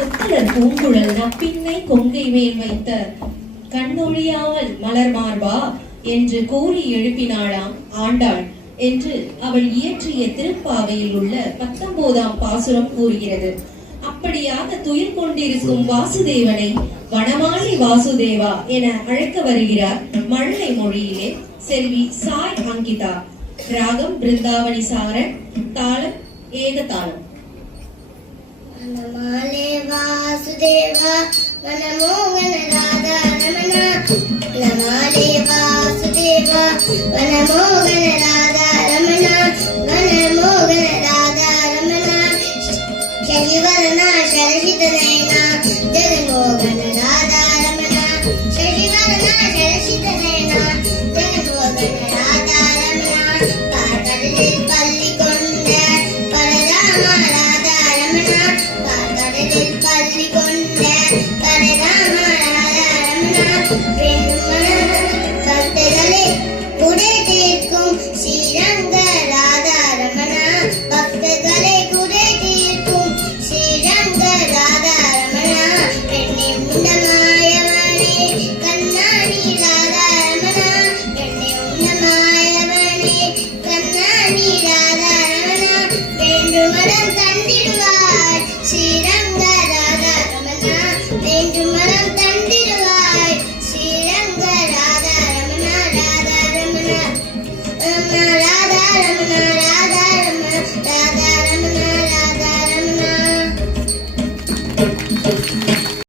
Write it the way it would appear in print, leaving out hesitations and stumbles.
கொத்தலர் பூங்குழல் நப்பின்னை கொங்கை மேல் வைத்த கண்ணொழியாமல் மலர் மார்பா என்று கூறி எழுப்பினாளாம் ஆண்டாள் என்று அவள் இயற்றிய திருப்பாவையில் உள்ள 19ஆம் பாசுரம் கூறுகிறது. அப்படியாக துயில் கொண்டிருக்கும் வாசுதேவனை வனமாளி வாசுதேவா என அழைக்க வருகிறார் மழலை மொழியிலே செல்வி சாய் அங்கிதா. ராகம் பிருந்தாவனி சாரன், தாளம் ஏகதாளம். வனமாலே வாசுதேவா வனமோகன ராதா ரமணா, வனமாலே வாசுதேவா வனமோகன ராதா ரமணா, வனமோகன ராதா ரமணா, ಶಶಿವರ್ಣ ಶರಷಿತ ನಯನ ಜಗನ್ಮೋಹನ ರಾಧಾ ರಮಣ, ಶಶಿವರ್ಣ ಶರಷಿತ ನಯನ ಜಗನ್ಮೋಹನ ರಾಧಾ ರಮಣ, ಪಾರ್ಕಡಲಿல் பள்ளி கொண்ட பரதாம ராதா ரமணா, பார்க்கடலில்